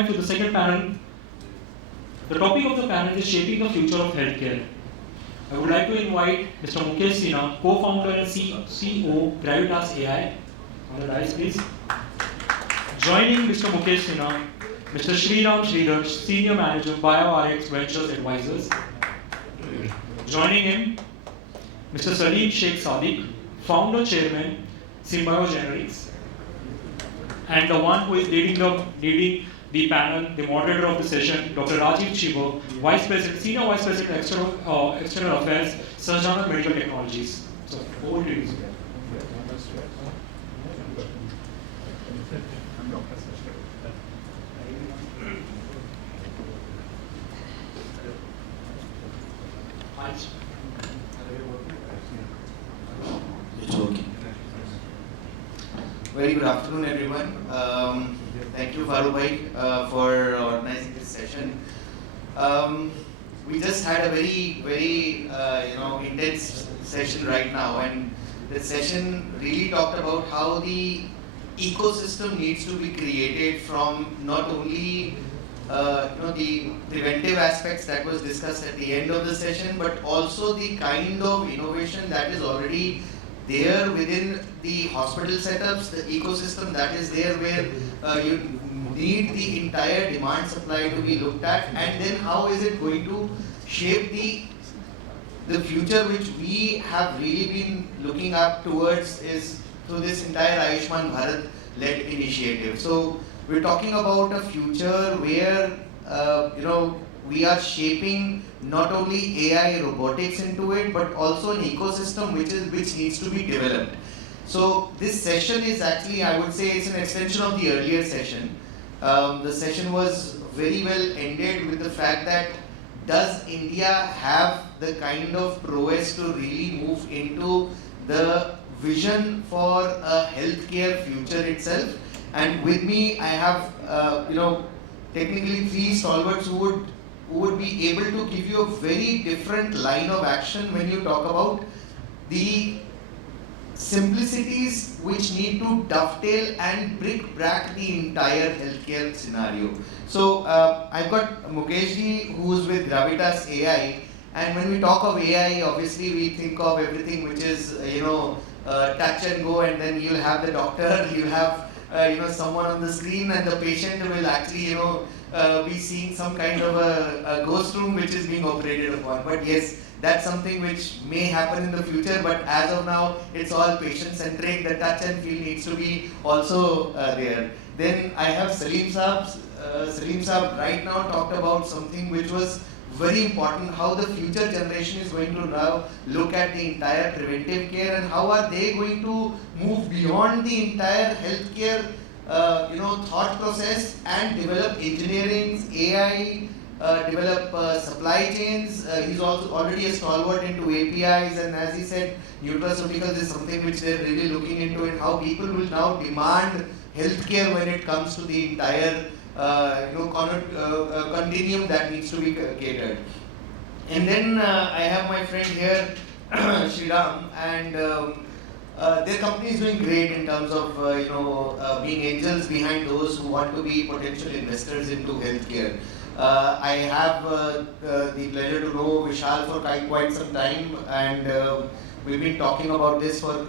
time for the second panel. The topic of the panel is shaping the future of healthcare. I would like to invite Mr. Mukesh Sinha, co-founder and CEO Gravitas AI. On the dais, please. Joining Mr. Mukesh Sinha, Mr. Sridhar, Senior Manager, BIORx Ventures Advisors. Joining him, Mr. Salim Sheikh Sadiq, Founder Chairman, Symbio Generics. And the one who is leading the panel, the moderator of the session, Dr. Rajiv Chhiber, Senior Vice President External Affairs, Sahajanand Medical Technologies. So, over to you. It's working. Very good afternoon, everyone. Thank you, Farooq bhai, for organizing this session. We just had a very intense session right now, and the session really talked about how the ecosystem needs to be created from not only the preventive aspects that was discussed at the end of the session, but also the kind of innovation that is already there within the hospital setups, the ecosystem that is there where you need the entire demand supply to be looked at, and then how is it going to shape the future which we have really been looking up towards is through this entire Ayushman Bharat led initiative. So we're talking about a future where we are shaping not only AI robotics into it, but also an ecosystem which needs to be developed. So this session is actually, I would say, it's an extension of the earlier session. The session was very well ended with the fact that does India have the kind of prowess to really move into the vision for a healthcare future itself? And with me, I have technically three stalwarts who would be able to give you a very different line of action when you talk about the simplicities which need to dovetail and brick-brack the entire healthcare scenario. So I've got Mukesh ji, who's with Gravitas AI, and when we talk of AI, obviously we think of everything which is touch and go, and then you'll have the doctor, you'll have someone on the screen, and the patient will actually be seeing some kind of a ghost room which is being operated upon. But yes, that's something which may happen in the future, but as of now, it's all patient-centric. The touch and feel needs to be also there. Then I have Salim Saab. Salim Saab right now talked about something which was very important, how the future generation is going to now look at the entire preventive care and how are they going to move beyond the entire healthcare thought process and develop engineering, AI, develop supply chains. He's also already a stalwart into APIs, and as he said, nutraceuticals is something which they're really looking into, and how people will now demand healthcare when it comes to the entire continuum that needs to be catered. And then I have my friend here, Sreeram, and their company is doing great in terms of being angels behind those who want to be potential investors into healthcare. I have the pleasure to know Vishal for quite some time, and we've been talking about this for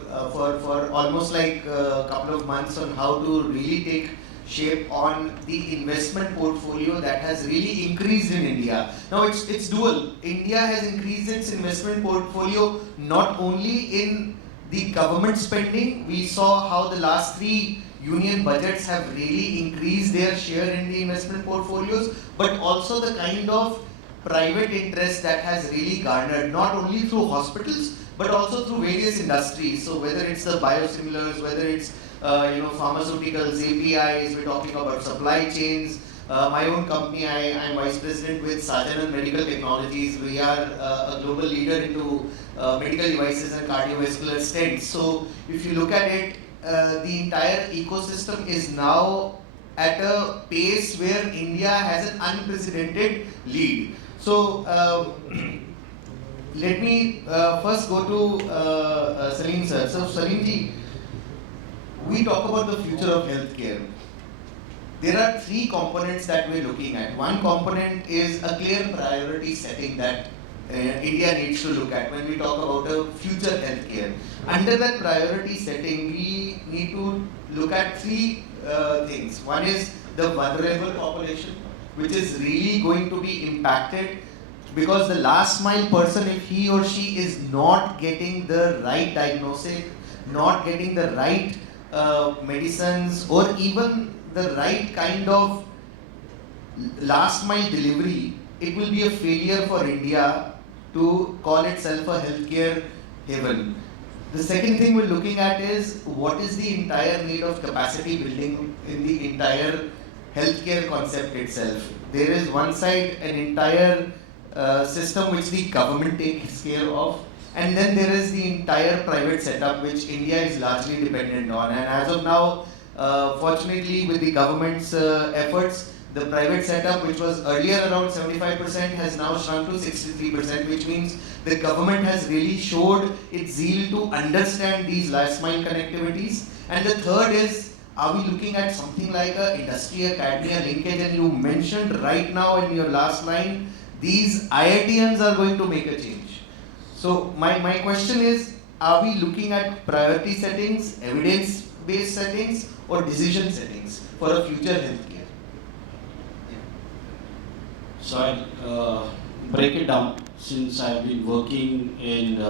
almost like a couple of months on how to really take shape on the investment portfolio that has really increased in India. Now it's dual. India has increased its investment portfolio not only in the government spending. We saw how the last three union budgets have really increased their share in the investment portfolios, but also the kind of private interest that has really garnered, not only through hospitals, but also through various industries. So whether it's the biosimilars, whether it's pharmaceuticals, APIs, we're talking about supply chains. My own company, I'm vice president with Sahajanand Medical Technologies. We are a global leader into medical devices and cardiovascular stents. So if you look at it, the entire ecosystem is now at a pace where India has an unprecedented lead. So let me first go to Salim sir. So Salim ji, we talk about the future of healthcare. there are three components that we're looking at. One component is a clear priority setting that India needs to look at when we talk about a future healthcare. Under that priority setting, we need to look at three things. One is the vulnerable population, which is really going to be impacted because the last mile person, if he or she is not getting the right diagnosis, not getting the right medicines, or even the right kind of last mile delivery, it will be a failure for India to call itself a healthcare haven. The second thing we're looking at is what is the entire need of capacity building in the entire healthcare concept itself. There is one side an entire system which the government takes care of, and then there is the entire private setup which India is largely dependent on. And as of now, fortunately with the government's efforts, the private setup, which was earlier around 75%, has now shrunk to 63%, which means the government has really showed its zeal to understand these last mile connectivities. And the third is, are we looking at something like a industry academia linkage? And you mentioned right now in your last line, these IITians are going to make a change. So my question is, are we looking at priority settings, evidence-based settings, or decision settings for a future healthcare? So I'll break it down since I've been working in,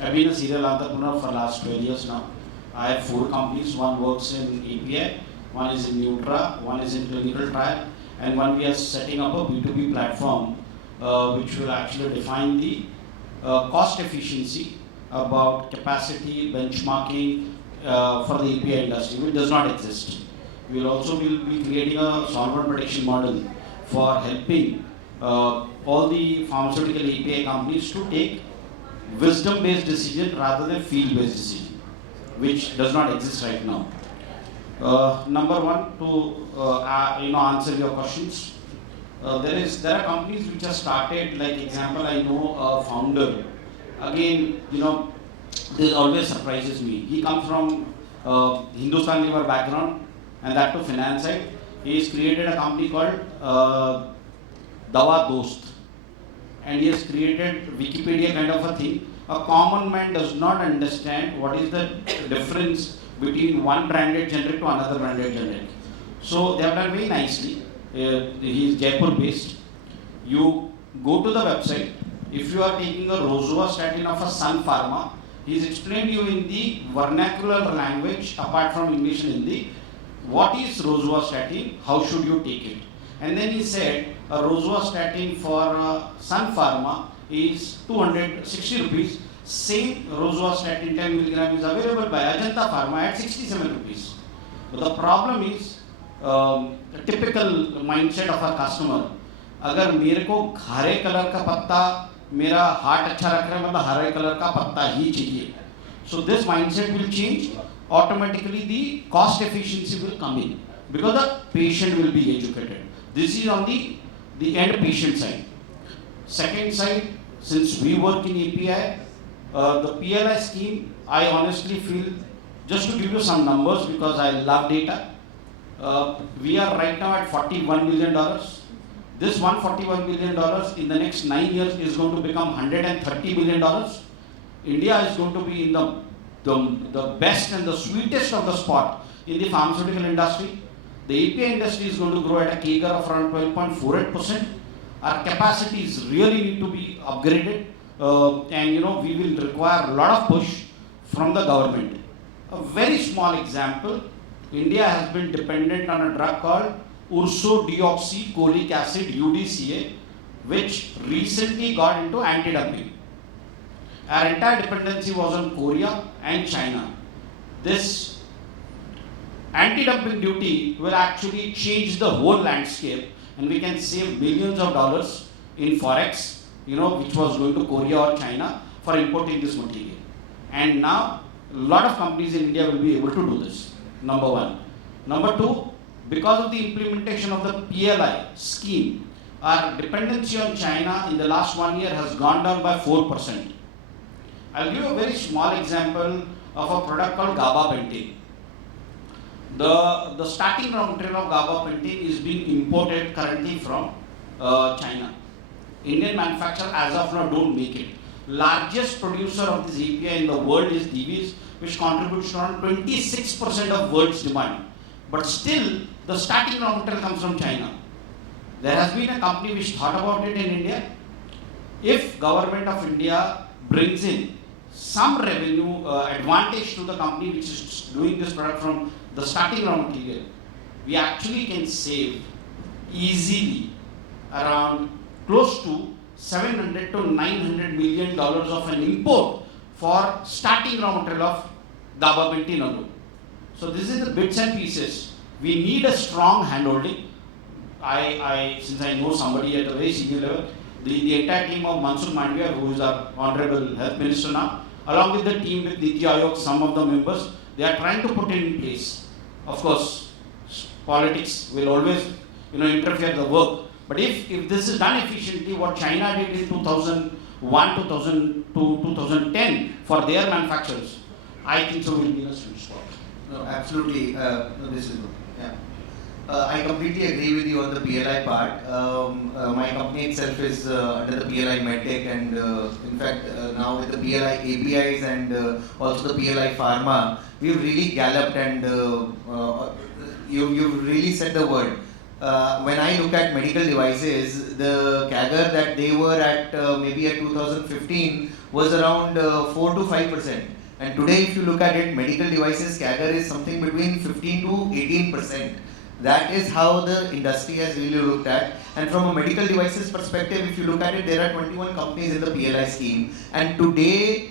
I've been a serial entrepreneur for the last 12 years now. I have 4 companies, one works in API, one is in Nutra, one is in clinical trial, and one we are setting up a B2B platform which will actually define the cost efficiency about capacity benchmarking for the API industry, which does not exist. We will also be creating a solvent prediction model for helping all the pharmaceutical API companies to take wisdom-based decision rather than field-based decision, which does not exist right now. Number one, to answer your questions, there are companies which have started. Like example, I know a founder. Again, this always surprises me. He comes from Hindustan Liver background, and that to finance side. He has created a company called Dawa Dost, and he has created Wikipedia kind of a thing. A common man does not understand what is the difference between one branded generic to another branded generic. So they have done very nicely. He is Jaipur based. You go to the website. If you are taking a rosuvastatin of a Sun Pharma, he has explained you in the vernacular language apart from English and Hindi. What is rosuvastatin? How should you take it? And then he said a rosuvastatin for Sun Pharma is 260 rupees. Same rosuvastatin 10 milligram is available by Ajanta Pharma at 67 rupees. But the problem is the typical mindset of our customer. अगर मेरे को हरे colour का पत्ता मेरा heart अच्छा रख रहा है मतलब हरे कलर का पत्ता ही चाहिए. So this mindset will change. Automatically the cost efficiency will come in because the patient will be educated. This is on the end patient side. Second side, since we work in API, the PLI scheme, I honestly feel, just to give you some numbers because I love data, we are right now at $41 million. This $141 million in the next 9 years is going to become $130 million. India is going to be in the best and the sweetest of the spot in the pharmaceutical industry. The API industry is going to grow at a CAGR of around 12.48%. Our capacities really need to be upgraded, and we will require a lot of push from the government. A very small example, India has been dependent on a drug called ursodeoxycholic acid UDCA, which recently got into anti-dumping. Our entire dependency was on Korea and China. This anti-dumping duty will actually change the whole landscape, and we can save millions of dollars in forex, which was going to Korea or China for importing this material. And now, a lot of companies in India will be able to do this, number one. Number two, because of the implementation of the PLI scheme, our dependency on China in the last 1 year has gone down by 4%. I'll give a very small example of a product called gabapentin. The starting raw material of gabapentin is being imported currently from China. Indian manufacturer as of now don't make it. Largest producer of this API in the world is Divi's, which contributes to around 26% of world's demand. But still, the starting raw material comes from China. There has been a company which thought about it in India. If government of India brings in some revenue advantage to the company which is doing this product from the starting raw material, we actually can save easily around close to $700 to $900 million of an import for starting raw material of gabapentin alone. So this is the bits and pieces. We need a strong handholding. Since I know somebody at a very senior level, the entire team of Mansoor Mandviya, who is our Honorable Health Minister now, along with the team with Niti Aayog, some of the members, they are trying to put it in place. Of course, politics will always interfere the work. But if this is done efficiently, what China did in 2001, 2002, 2010 for their manufacturers, I think so will be in a sweet spot. No, absolutely. No, this is good. Yeah. I completely agree with you on the PLI part. My company itself is under the PLI MedTech, and in fact, now with the PLI APIs and also the PLI Pharma, we've really galloped, and you've really said the word. When I look at medical devices, the CAGR that they were at maybe at 2015 was around 4 to 5%. And today, if you look at it, medical devices CAGR is something between 15 to 18%. That is how the industry has really looked at. And from a medical devices perspective, if you look at it, there are 21 companies in the PLI scheme. And today,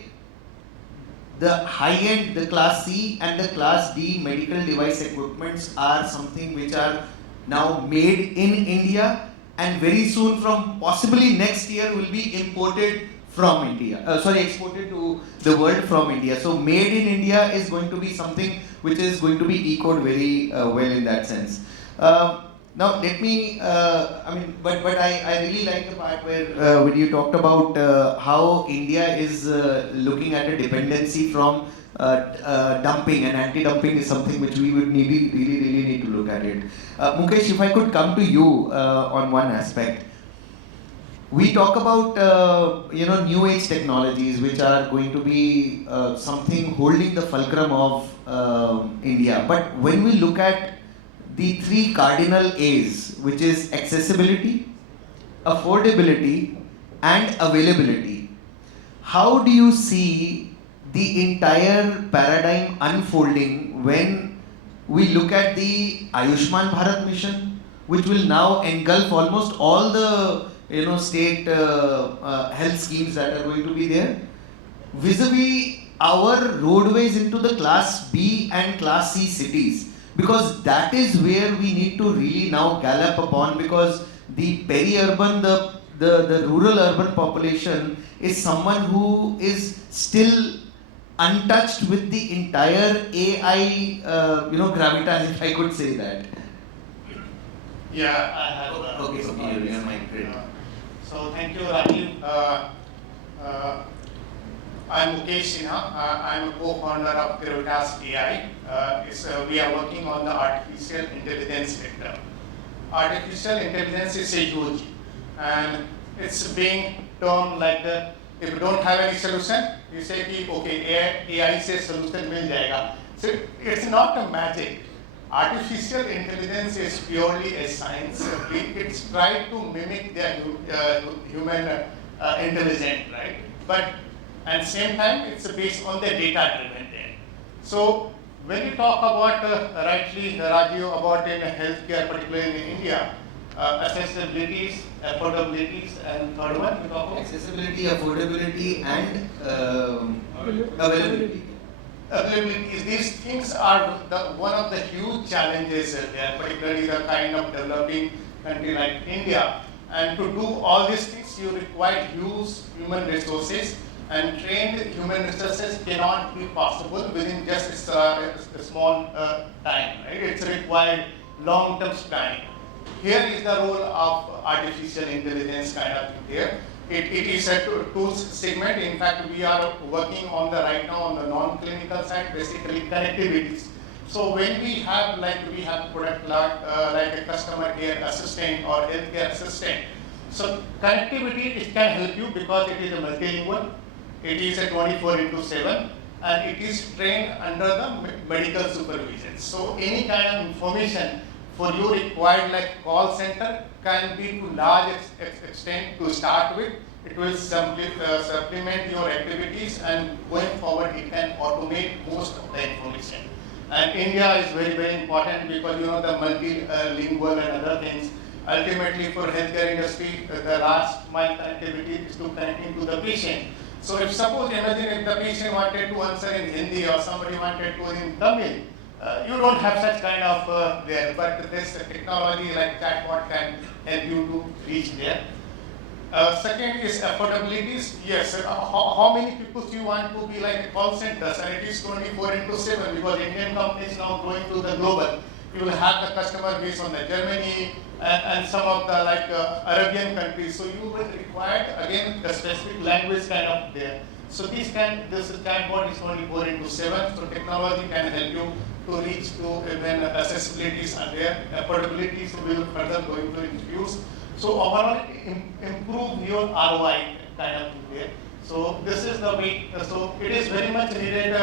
the high-end, the Class C and the Class D medical device equipments are something which are now made in India, and very soon, from possibly next year, will be imported from India. Exported to the world from India. So made in India is going to be something which is going to be echoed very well in that sense. Now let me, but I really like the part where when you talked about how India is looking at a dependency from dumping, and anti-dumping is something which we would really need to look at it. Mukesh, if I could come to you on one aspect. We talk about new age technologies which are going to be something holding the fulcrum of India. But when we look at the three cardinal A's, which is accessibility, affordability, and availability, how do you see the entire paradigm unfolding when we look at the Ayushman Bharat mission, which will now engulf almost all the state health schemes that are going to be there, vis-a-vis our roadways into the Class B and Class C cities, because that is where we need to really now gallop upon, because the peri-urban, the rural-urban population is someone who is still untouched with the entire AI, gravitas, if I could say that. Yeah, I have. Okay, you're my friend. So thank you, Rajiv. I'm Mukesh Sinha. I'm a co-founder of Gravitas AI. We are working on the artificial intelligence sector. Artificial intelligence is a huge, and it's being termed like if you don't have any solution, you say okay, AI से solution मिल जाएगा. So it's not a magic. Artificial intelligence is purely a science. It's tried to mimic the human intelligence, right? But at the same time, it's based on the data-driven thing. So when you talk about, rightly, Rajiv, about in healthcare, particularly in India, accessibilities, affordabilities, and third one, you talk about? Accessibility, affordability, and availability. Availability. These things are one of the huge challenges there, particularly the kind of developing country like India. And to do all these things, you require huge human resources, and trained human resources cannot be possible within just a small time. Right? It's required long-term planning. Here is the role of artificial intelligence kind of thing here. It is a tools segment. In fact, we are working on right now on the non-clinical side, basically connectivities. So when we have product like a customer care assistant or healthcare assistant, so connectivity, it can help you because it is a multilingual, it is a 24/7, and it is trained under the medical supervision. So any kind of information for you required like call center can be to large extent to start with. It will supplement your activities, and going forward it can automate most of the information. And India is very, very important because you know the multilingual and other things. Ultimately for healthcare industry, the last mile connectivity is to connecting to the patient. So if suppose imagine if the patient wanted to answer in Hindi or somebody wanted to in Tamil, you don't have such kind of there, but this technology like chatbot can help you to reach there. Second is affordability. Yes, how many people you want to be like a call centers, and it is 24/7 because Indian companies now going to the global. You will have the customer base on the Germany and some of the like Arabian countries. So you will require again the specific language kind of there. So this chatbot is 24/7. So technology can help you to reach to when accessibilities are there, affordabilities will further going to introduce. So overall, improve your ROI kind of thing there. So this is the way. So it is very much needed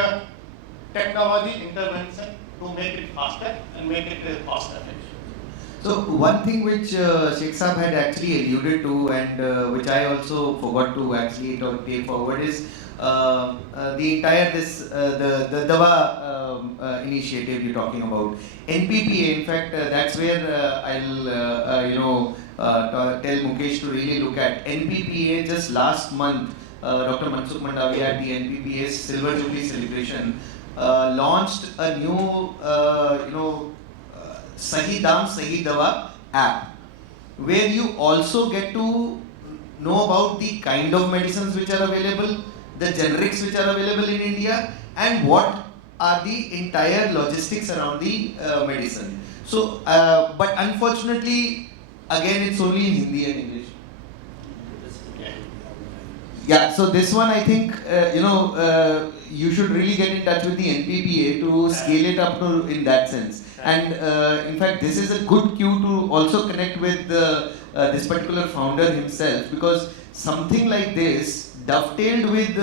technology intervention to make it faster and make it cost effective. So one thing which Shaikh Sahab had actually alluded to, and which I also forgot to actually take forward, is the entire the Dawa initiative you're talking about. NPPA, in fact, that's where I'll tell Mukesh to really look at. NPPA just last month, Dr. Mansukh Mandaviya at the NPPA's Silver Jubilee celebration launched a new Sahi Dam Sahi Dawa app, where you also get to know about the kind of medicines which are available, the generics which are available in India, and what are the entire logistics around the medicine. So, but unfortunately, again, it's only in Hindi and English. Yeah, so this one I think, you should really get in touch with the NPPA to scale it up to in that sense. And in fact, this is a good cue to also connect with this particular founder himself, because something like this dovetailed with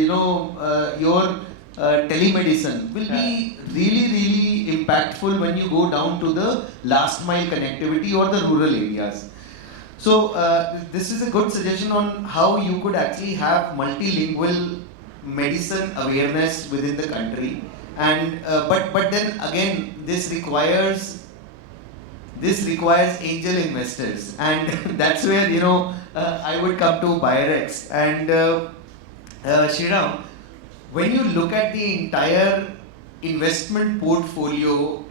your telemedicine will be really, really impactful when you go down to the last mile connectivity or the rural areas. So this is a good suggestion on how you could actually have multilingual medicine awareness within the country. And but then again, this requires angel investors, and that's where I would come to BIORx. And Sreeram, when you look at the entire investment portfolio,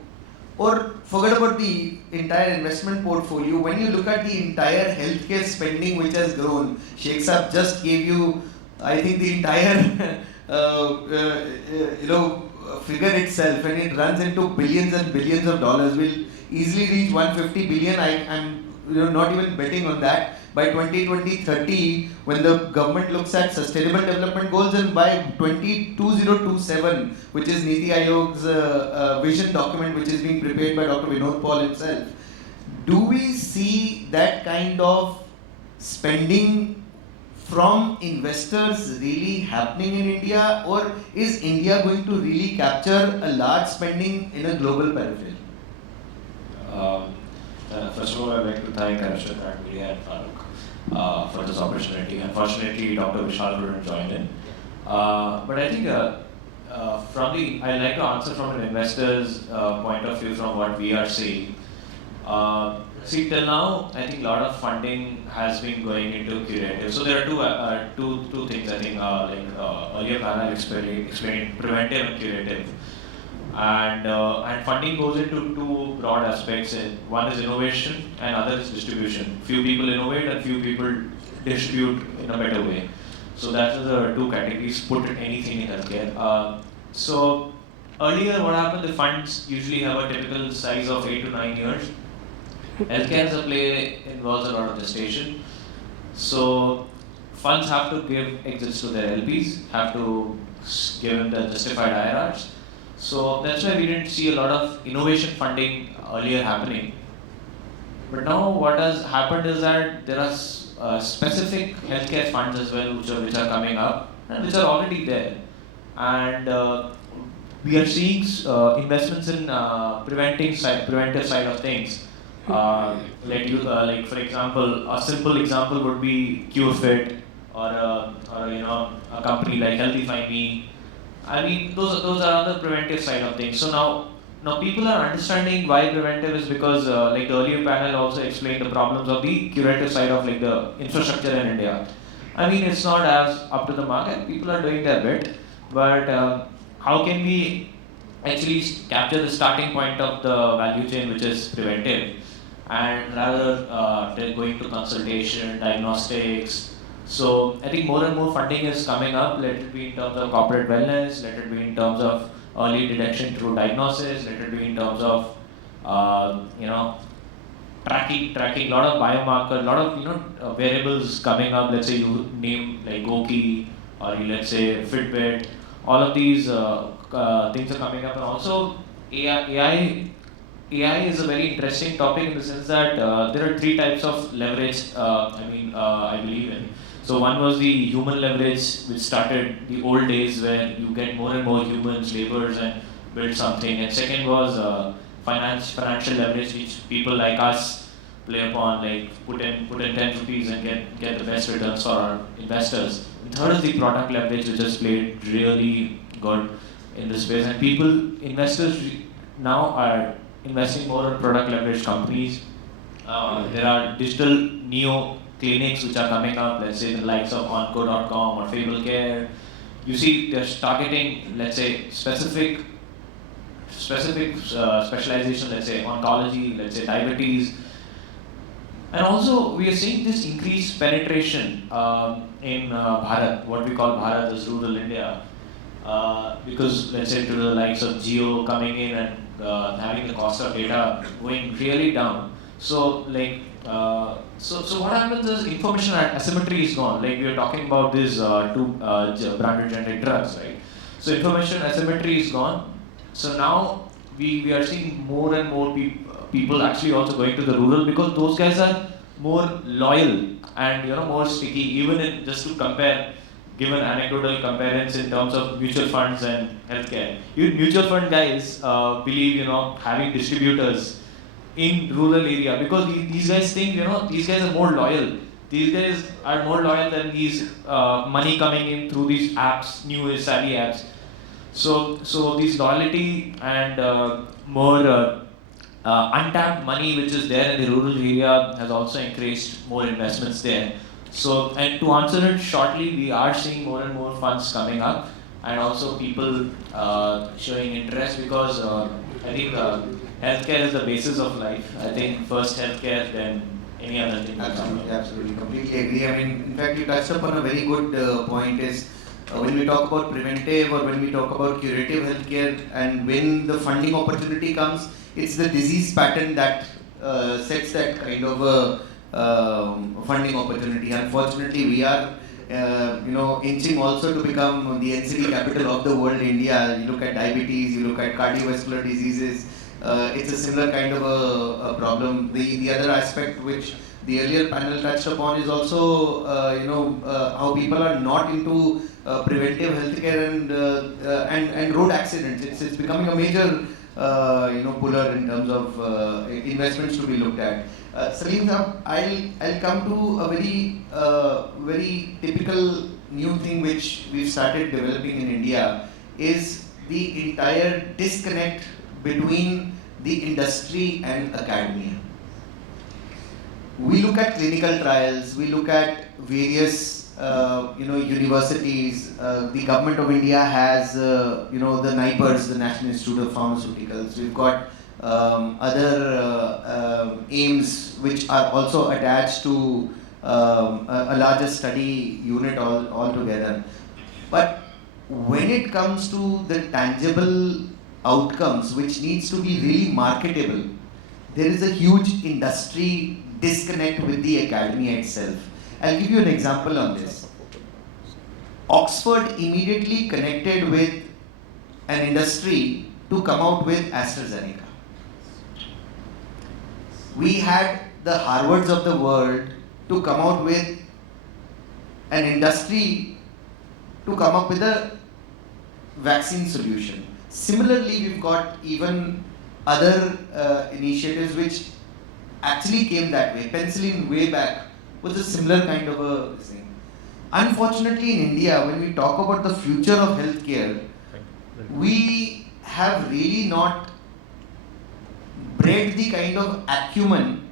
or forget about the entire investment portfolio, when you look at the entire healthcare spending which has grown, Shaikh Sahab just gave you, I think, the entire figure itself, and it runs into billions and billions of dollars. Will easily reach 150 billion. I'm not even betting on that. By 2030, when the government looks at sustainable development goals, and by 2027, which is Niti Aayog's vision document, which is being prepared by Dr. Vinod Paul himself, do we see that kind of spending from investors really happening in India, or is India going to really capture a large spending in a global periphery? First of all, I'd like to thank Aristocrat Media and Farooq for this opportunity. Unfortunately, Dr. Vishal couldn't join in. But I think I'd like to answer from an investor's point of view from what we are seeing. See, till now, I think a lot of funding has been going into curative. So there are two things, I think, earlier Panel explained preventive and curative. And funding goes into two broad aspects. One is innovation and other is distribution. Few people innovate and few people distribute in a better way. So that's the two categories, put anything in healthcare. So earlier what happened, the funds usually have a typical size of 8 to 9 years. Healthcare as a play involves a lot of gestation. So funds have to give exits to their LPs, have to give them the justified IRRs. So that's why we didn't see a lot of innovation funding earlier happening. But now what has happened is that there are specific healthcare funds as well which are coming up and which are already there. And we are seeing investments in preventive side of things. Like for example, a simple example would be CureFit or a company like Healthify Me. I mean, those are other preventive side of things. So now people are understanding why preventive is because like the earlier panel also explained the problems of the curative side of like the infrastructure in India. I mean, it's not as up to the mark and people are doing their bit, but how can we actually capture the starting point of the value chain, which is preventive, and rather than going to consultation, diagnostics. So I think more and more funding is coming up, let it be in terms of corporate wellness, let it be in terms of early detection through diagnosis, let it be in terms of tracking a lot of biomarkers, a lot of variables coming up. Let's say you name like Goki or let's say Fitbit. All of these things are coming up, and also AI is a very interesting topic in the sense that there are three types of leverage. I believe in. So one was the human leverage, which started the old days where you get more and more humans, laborers, and build something. And second was financial leverage, which people like us play upon, like put in 10 rupees and get the best returns for our investors. And third is the product leverage, which has played really good in this space. And investors now are investing more in product leverage companies. There are digital neo clinics which are coming up, let's say the likes of onco.com or Fable Care. You see they're targeting, let's say, specific specialization, let's say oncology, let's say diabetes. And also we are seeing this increased penetration in Bharat, what we call Bharat as rural India. Because let's say to the likes of Jio coming in and having the cost of data going really down. So like so what happens is information asymmetry is gone. Like we were talking about these two branded generic drugs, right? So information asymmetry is gone. So now we are seeing more and more people actually also going to the rural because those guys are more loyal and more sticky. Even in just to compare, give an anecdotal comparison in terms of mutual funds and healthcare. Even mutual fund guys believe having distributors in rural area because these guys think these guys are more loyal. These guys are more loyal than these money coming in through these apps, new savvy apps. So this loyalty and more untapped money which is there in the rural area has also increased more investments there. So, and to answer it shortly, we are seeing more and more funds coming up and also people showing interest because I think healthcare is the basis of life. I think first healthcare, then any other thing. Absolutely, completely agree. I mean, in fact, you touched upon a very good point is when we talk about preventive or when we talk about curative healthcare and when the funding opportunity comes, it's the disease pattern that sets that kind of funding opportunity. Unfortunately, we are inching also to become the NCD capital of the world, India. You look at diabetes, you look at cardiovascular diseases. It's a similar kind of a problem. The other aspect which the earlier panel touched upon is also how people are not into preventive healthcare and road accidents. It's becoming a major puller in terms of investments to be looked at. Salim, I'll come to a very typical new thing which we've started developing in India is the entire disconnect between the industry and academia. We look at clinical trials, we look at various universities. The government of India has the NIPERS, the National Institute of Pharmaceuticals. We've got other aims which are also attached to a larger study unit altogether. But when it comes to the tangible outcomes which needs to be really marketable, there is a huge industry disconnect with the academia itself. I'll give you an example on this. Oxford immediately connected with an industry to come out with AstraZeneca. We had the Harvards of the world to come out with an industry to come up with a vaccine solution. Similarly, we've got even other initiatives which actually came that way. Penicillin way back was a similar kind of a thing. Unfortunately, in India, when we talk about the future of healthcare, we have really not bred the kind of acumen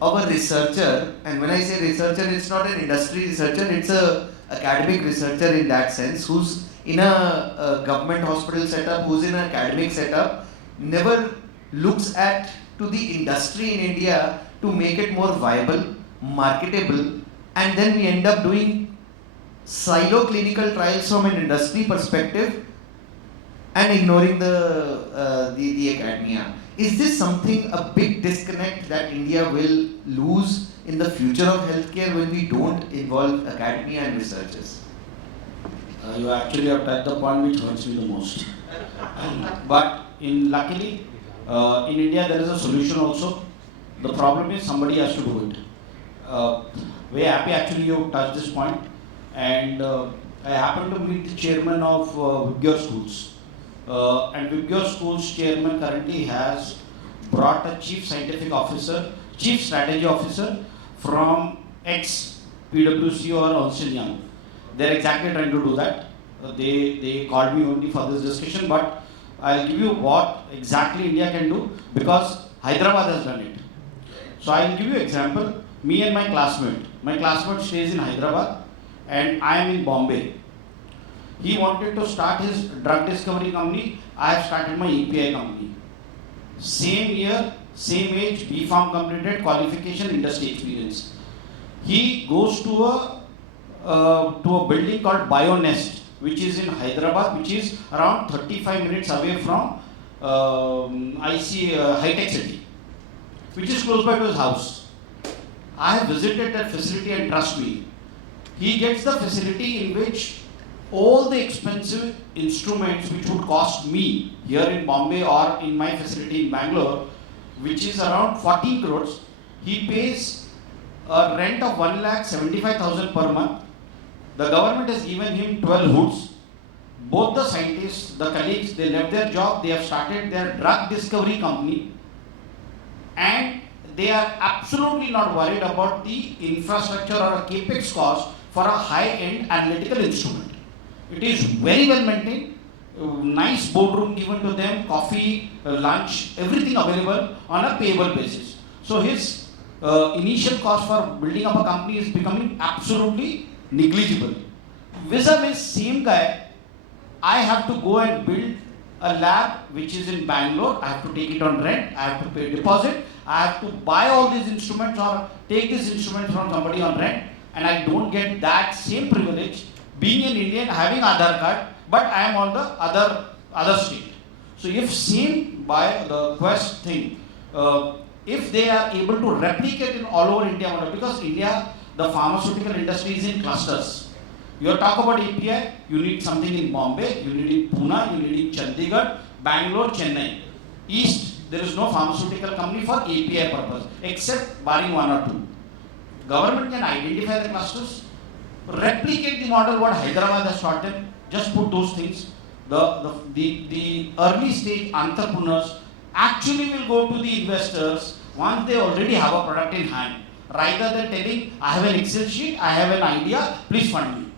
of a researcher. And when I say researcher, it's not an industry researcher, it's a academic researcher in that sense, who's in a government hospital setup, who's in an academic setup, never looks at to the industry in India to make it more viable, marketable, and then we end up doing silo clinical trials from an industry perspective and ignoring the academia. Is this something, a big disconnect that India will lose in the future of healthcare when we don't involve academia and researchers? You actually have touched the point which hurts me the most. But luckily, in India there is a solution also. The problem is somebody has to do it. Very happy actually you touched this point. And I happened to meet the chairman of WisOnGo schools. And WisOnGo schools chairman currently has brought a chief scientific officer, chief strategy officer from ex-PwC or Ernst & Young. They're exactly trying to do that. They called me only for this discussion, but I'll give you what exactly India can do because Hyderabad has done it. So I'll give you an example. Me and my classmate stays in Hyderabad and I am in Bombay. He wanted to start his drug discovery company. I have started my API company. Same year, same age, B.Pharm completed, qualification, industry experience. He goes to a building called BIORx, which is in Hyderabad, which is around 35 minutes away from high-tech city, which is close by to his house. I have visited that facility and trust me, he gets the facility in which all the expensive instruments which would cost me here in Bombay or in my facility in Bangalore, which is around 14 crores, he pays a rent of 1,75,000 per month. The government has given him 12 hoods. Both the scientists, the colleagues, they left their job, they have started their drug discovery company, and they are absolutely not worried about the infrastructure or a capex cost for a high-end analytical instrument. It is very well maintained, nice boardroom given to them, coffee, lunch, everything available on a payable basis. So his initial cost for building up a company is becoming absolutely negligible. Vis-a-vis same guy, I have to go and build a lab which is in Bangalore. I have to take it on rent, I have to pay deposit, I have to buy all these instruments or take these instruments from somebody on rent, and I don't get that same privilege being an Indian, having Aadhaar card, but I am on the other state. So if same by the Quest thing, if they are able to replicate in all over India, because India, the pharmaceutical industry is in clusters. You talk about API, you need something in Bombay, you need in Pune, you need in Chandigarh, Bangalore, Chennai. East, there is no pharmaceutical company for API purpose, except barring one or two. Government can identify the clusters, replicate the model what Hyderabad has taught them, just put those things. The early stage entrepreneurs actually will go to the investors once they already have a product in hand, rather than telling, I have an Excel sheet, I have an idea, please fund me.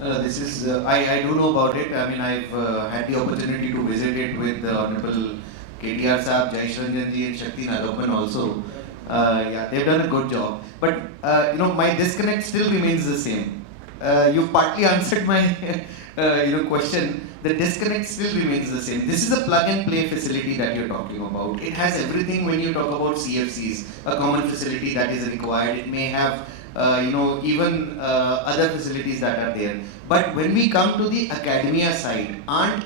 I do know about it. I mean, I've had the opportunity to visit it with the Honorable KTR Saab, Jai Ranjan ji and Shakti Nagapan also. Yeah, they've done a good job. But, my disconnect still remains the same. You've partly answered my question. The disconnect still remains the same. This is a plug and play facility that you're talking about. It has everything when you talk about CFCs, a common facility that is required. It may have even other facilities that are there. But when we come to the academia side, aren't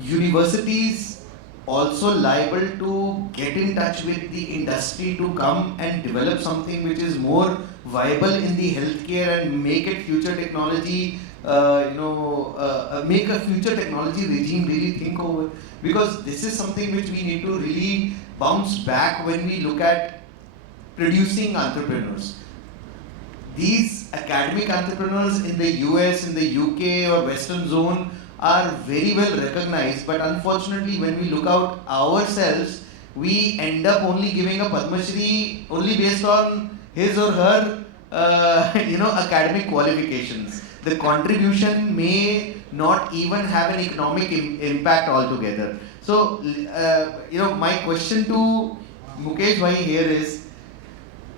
universities also liable to get in touch with the industry to come and develop something which is more viable in the healthcare and make it future technology make a future technology regime really think over, because this is something which we need to really bounce back when we look at producing entrepreneurs. These academic entrepreneurs in the US, in the UK or Western zone are very well recognized, but unfortunately when we look out ourselves, we end up only giving a Padma Shri only based on his or her academic qualifications. The contribution may not even have an economic impact altogether. So, my question to Mukesh bhai here is,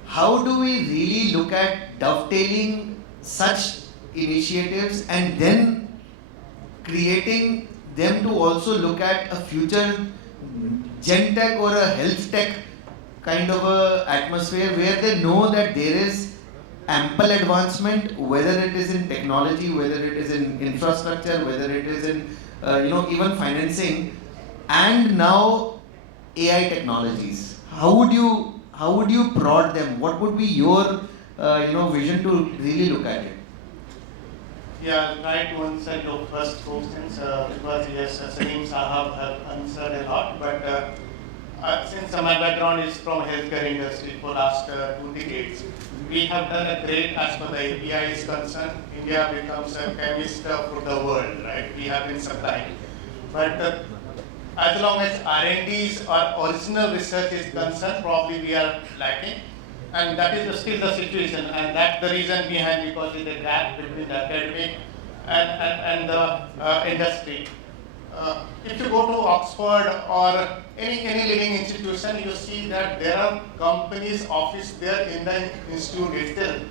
how do we really look at dovetailing such initiatives and then creating them to also look at a future gen tech or a health tech kind of a atmosphere where they know that there is ample advancement, whether it is in technology, whether it is in infrastructure, whether it is in even financing, and now AI technologies. How would you prod them? What would be your vision to really look at it? Yeah, I'll try to answer your first questions because yes, Salim Sahab have answered a lot, but since my background is from healthcare industry for last 2 decades, we have done a great as far the API is concerned. India becomes a chemist for the world, right? We have been supplying. But as long as R&D's or original research is concerned, probably we are lacking. And that is still the situation, and that's the reason behind, because it's a gap between the academic and the industry. If you go to Oxford or any leading institution, you see that there are companies' office there in the institute itself.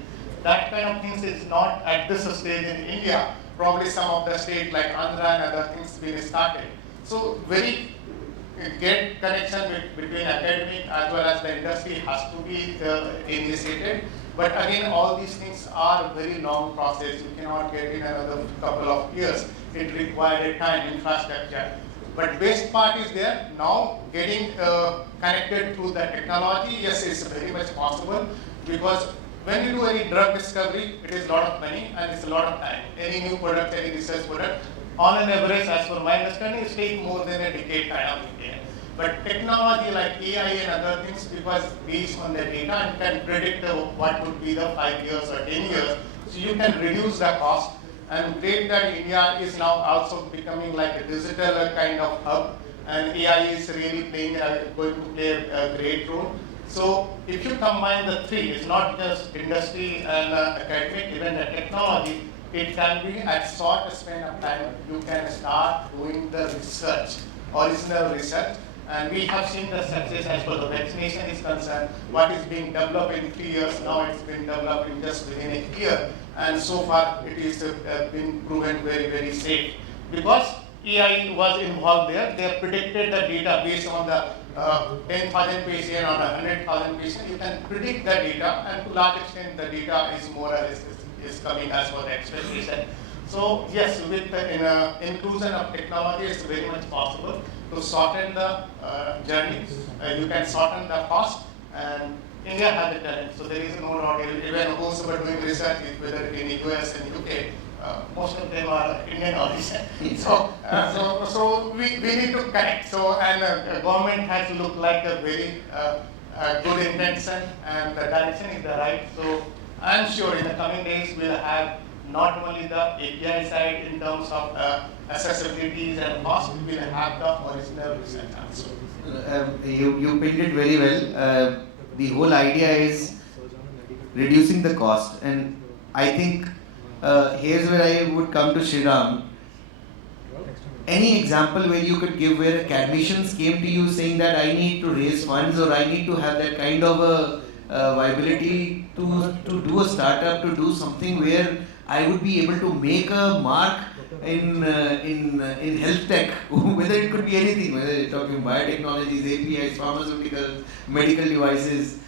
That kind of things is not at this stage in India. Probably some of the states like Andhra and other things being started. So very get connection between academic as well as the industry has to be initiated. But again, all these things are very long process. You cannot get in another couple of years. It required a time, infrastructure. But best part is there. Now getting connected through the technology, yes, it's very much possible, because when you do any drug discovery, it is a lot of money and it's a lot of time. Any new product, any research product, on an average, as per my understanding, it takes more than a decade kind of thing. But technology like AI and other things, because based on the data and can predict what would be the 5 years or 10 years, so you can reduce the cost. And great that India is now also becoming like a digital kind of hub, and AI is really going to play a great role. So if you combine the three, it's not just industry and academic, even the technology, it can be at short span of time, you can start doing the research, original research. And we have seen the success as far as the vaccination is concerned. What is being developed in 3 years, now it's been developed in just within a year. And so far it is been proven very, very safe. Because AI was involved there, they predicted the data based on the 10,000 patient or 100,000 patient. You can predict the data, and to large extent the data is more or less is coming as per the expectation. So yes, with the inclusion of technology, it's very much possible to shorten the journey. You can shorten the cost, and India has the talent. So there is no doubt. Even those who are doing research, whether in the US and UK, most of them are Indian origin. So we need to connect. So and government has to look like a very good intention, and the direction is the right. So I'm sure in the coming days we'll have not only the API side in terms of accessibilities and cost, we will have the original research also. You pinned it very well. The whole idea is reducing the cost, and I think here's where I would come to Sreeram. Any example where you could give where academicians came to you saying that I need to raise funds, or I need to have that kind of a viability to do a startup, to do something where I would be able to make a mark in health tech, whether it could be anything, whether you're talking biotechnologies, APIs, pharmaceuticals, medical devices.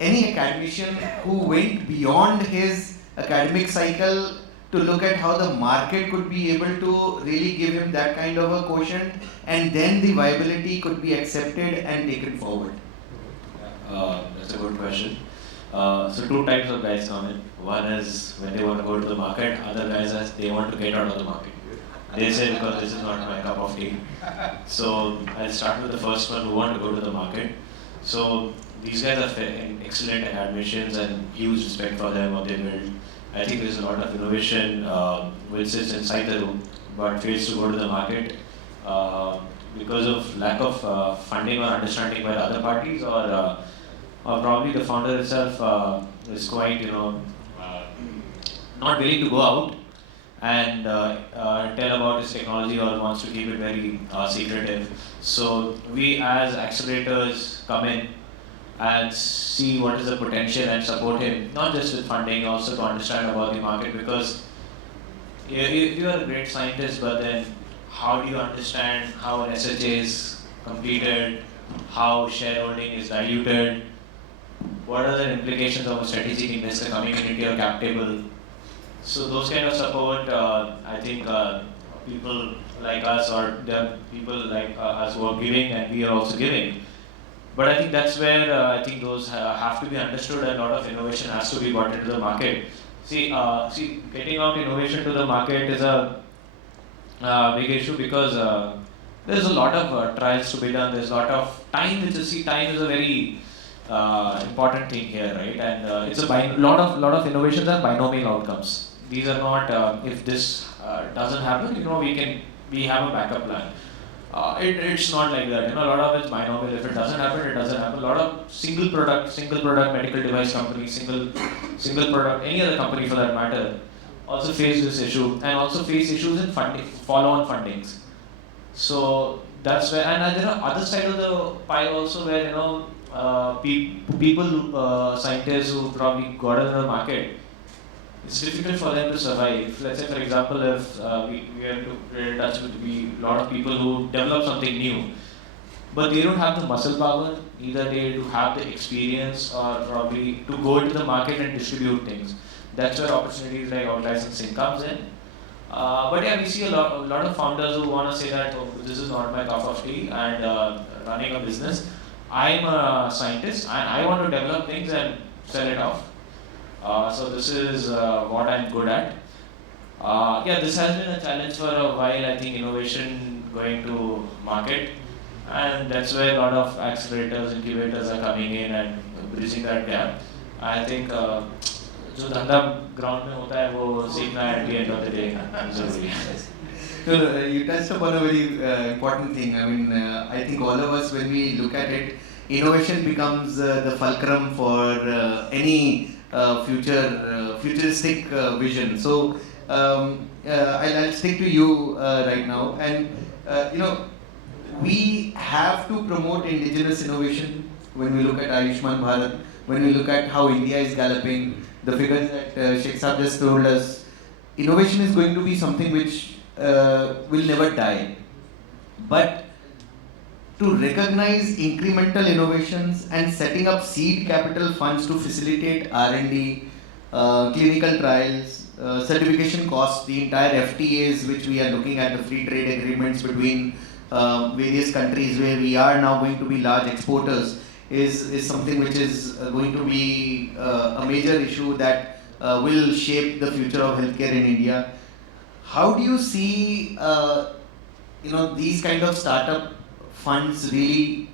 Any academician who went beyond his academic cycle to look at how the market could be able to really give him that kind of a quotient, and then the viability could be accepted and taken forward. That's a good question. So two types of guys come in. One is when they want to go to the market. Other guys are they want to get out of the market. They say because this is not my cup of tea. So I'll start with the first one who want to go to the market. So these guys are excellent at admissions and huge respect for them, what they build. I think there's a lot of innovation which sits inside the room but fails to go to the market because of lack of funding or understanding by the other parties, or probably the founder itself is quite, not willing to go out and tell about his technology or wants to keep it very secretive. So we as accelerators come in and see what is the potential and support him, not just with funding, also to understand about the market, because if you are a great scientist, but then how do you understand how an SHA is completed, how shareholding is diluted, what are the implications of a strategic investor coming into your cap table? So those kind of support, I think people like us, or there are people like us who are giving and we are also giving. But I think that's where I think those have to be understood, and a lot of innovation has to be brought into the market. See, getting out innovation to the market is a big issue because there's a lot of trials to be done. There's a lot of time, time is a very important thing here, right? And it's a lot of innovations are binomial outcomes. These are not if this doesn't happen, we have a backup plan. It's not like that. A lot of it's binomial. If it doesn't happen, it doesn't happen. A lot of single product medical device companies, single product, any other company for that matter, also face this issue, and also face issues in funding, follow-on fundings. So that's where, and there are other side of the pie also where people, scientists who probably got into the market, it's difficult for them to survive. Let's say, for example, if we have to get in touch with a lot of people who develop something new, but they don't have the muscle power, either they do have the experience or probably to go into the market and distribute things. That's where opportunities like out-licensing comes in. But yeah, we see a lot of founders who want to say that, oh, this is not my cup of tea, and running a business. I'm a scientist and I want to develop things and sell it off. So this is what I'm good at. Yeah, this has been a challenge for a while. I think innovation going to market, and that's where a lot of accelerators, incubators are coming in and bridging that gap. I think जो धंधा ground में होता है वो सीखना at the end of the day जरूरी है. No, you touched upon a very important thing. I mean, I think all of us, when we look at it, innovation becomes the fulcrum for any futuristic vision. So I'll stick to you right now, and we have to promote indigenous innovation. When we look at Ayushman Bharat, when we look at how India is galloping, the figures that Shaikh Saab just told us, innovation is going to be something which will never die. But to recognize incremental innovations and setting up seed capital funds to facilitate R&D, clinical trials, certification costs, the entire FTAs which we are looking at, the free trade agreements between various countries where we are now going to be large exporters, is something which is going to be a major issue that will shape the future of healthcare in India. How do you see these kind of startup funds really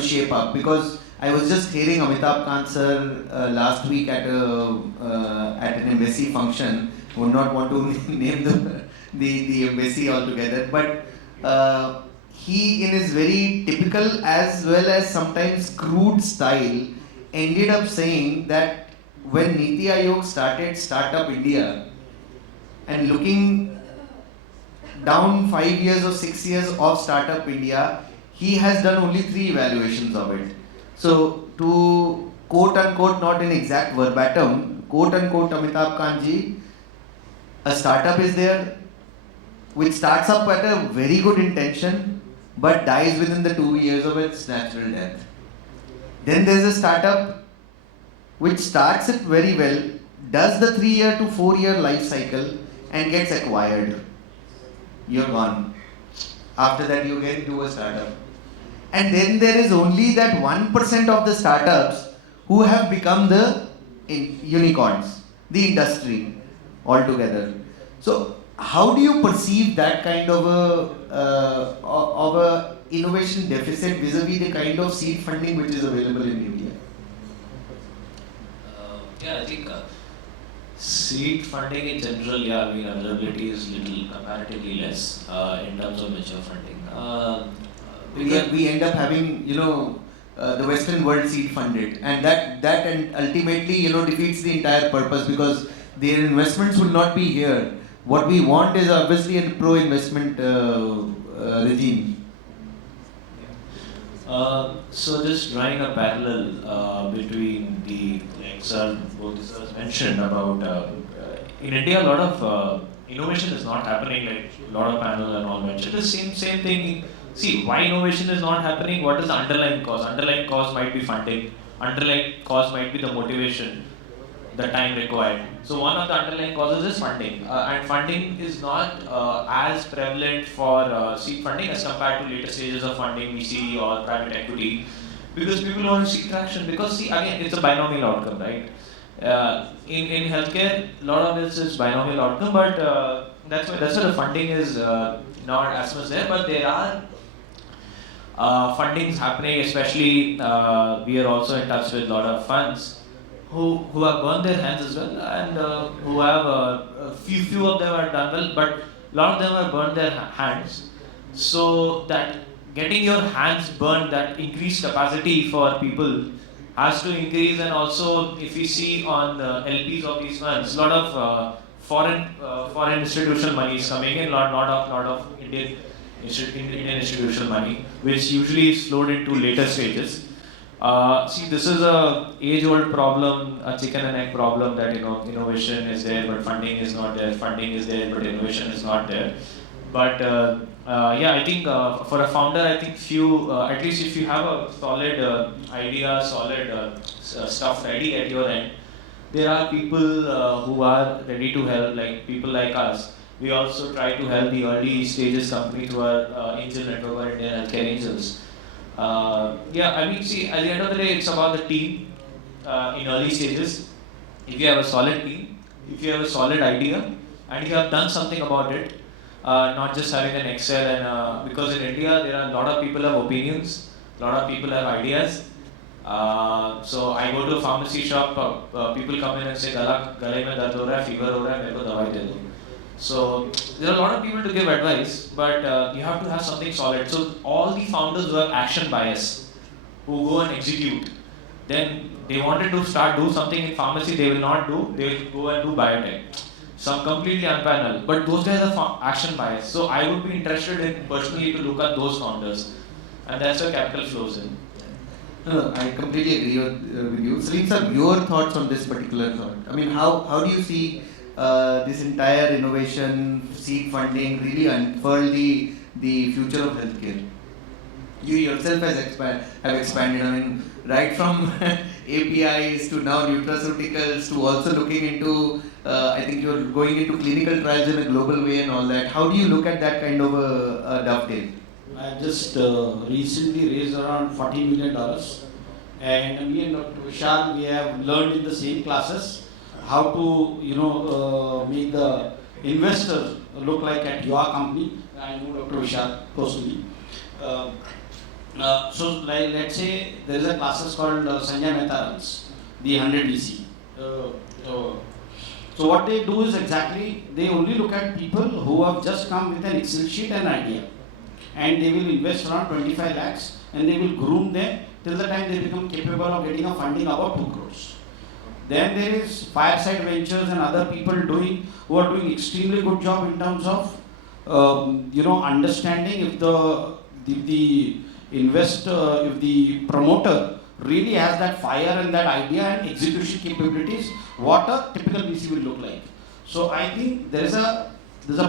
shape up? Because I was just hearing Amitabh Kant sir last week at an embassy function. I would not want to name the embassy altogether, but he, in his very typical as well as sometimes crude style, ended up saying that when Niti Aayog started Startup India, and looking down 5 years or 6 years of Startup India, he has done only 3 evaluations of it. So to quote unquote, not in exact verbatim, quote unquote Amitabh Kantji, a startup is there which starts up at a very good intention but dies within the 2 years of its natural death. Then there's a startup which starts it very well, does the 3-year to 4-year life cycle and gets acquired. You're gone. After that you get into a startup. And then there is only that 1% of the startups who have become the unicorns, the industry altogether. So how do you perceive that kind of a innovation deficit vis-a-vis the kind of seed funding which is available in India? Yeah, I think seed funding in general, yeah, I mean, availability is little comparatively less in terms of venture funding. We end up having, the Western world seed funded, and that and ultimately, defeats the entire purpose, because their investments will not be here. What we want is obviously a pro-investment regime. So just drawing a parallel between the, like sir, both sirs mentioned about, in India a lot of innovation is not happening, like a lot of panels and all mentioned the same thing. See, why innovation is not happening, what is the underlying cause? Underlying cause might be funding, underlying cause might be the motivation, the time required. So one of the underlying causes is funding, and funding is not as prevalent for seed funding as compared to later stages of funding, VC or private equity, because people want to see traction. Because see, again, it's a binomial outcome, right? In healthcare, a lot of this is binomial outcome, but that's why the funding is not as much there. But there are fundings happening, especially we are also in touch with a lot of funds who have burned their hands as well, and who have a few of them are done well, but a lot of them have burned their hands. So that getting your hands burned, that increased capacity for people has to increase. And also, if we see on the LPs of these funds, a lot of foreign institutional money is coming in, lot of Indian institutional money, which usually is flowed into later stages. See, this is a age-old problem, a chicken and egg problem, that innovation is there but funding is not there, funding is there but innovation is not there. But yeah, I think for a founder, I think at least if you have a solid idea, solid stuff ready at your end, there are people who are ready to help, like people like us. We also try to help the early stages company through our angel network, our Indian Healthcare Angels. Yeah, I mean, see, at the end of the day, it's about the team in early stages. If you have a solid team, if you have a solid idea, and you have done something about it, not just having an Excel, and because in India, there are a lot of people have opinions, a lot of people have ideas. So I go to a pharmacy shop, people come in and say, gale mein dard ho raha hai, fever ho raha hai, mere ko dawai de do. So there are a lot of people to give advice, but you have to have something solid. So all the founders who have action bias, who go and execute, then they wanted to do something in pharmacy, they will not do, they will go and do biotech. Some completely unparalleled, but those guys have action bias. So I would be interested in personally to look at those founders, and that's where capital flows in. No, I completely agree with you. Salim sir, your thoughts on this particular thought? I mean, how do you see this entire innovation, seed funding really unfurl the future of healthcare? You yourself have expanded. I mean, right from APIs to now nutraceuticals to also looking into, I think you're going into clinical trials in a global way and all that. How do you look at that kind of a dovetail? I just recently raised around $40 million, and me and Dr. Vishal, we have learned in the same classes how to make the investors look like at your company. I know Dr. Vishal personally. So like, let's say there is a classes called Sanjay Mehta runs, the 100 VC. So what they do is exactly, they only look at people who have just come with an Excel sheet and idea, and they will invest around 25 lakhs, and they will groom them till the time they become capable of getting a funding about 2 crores. Then there is Fireside Ventures and other people who are doing extremely good job in terms of understanding if the investor, if the promoter really has that fire and that idea and execution capabilities, what a typical VC will look like. So I think there's a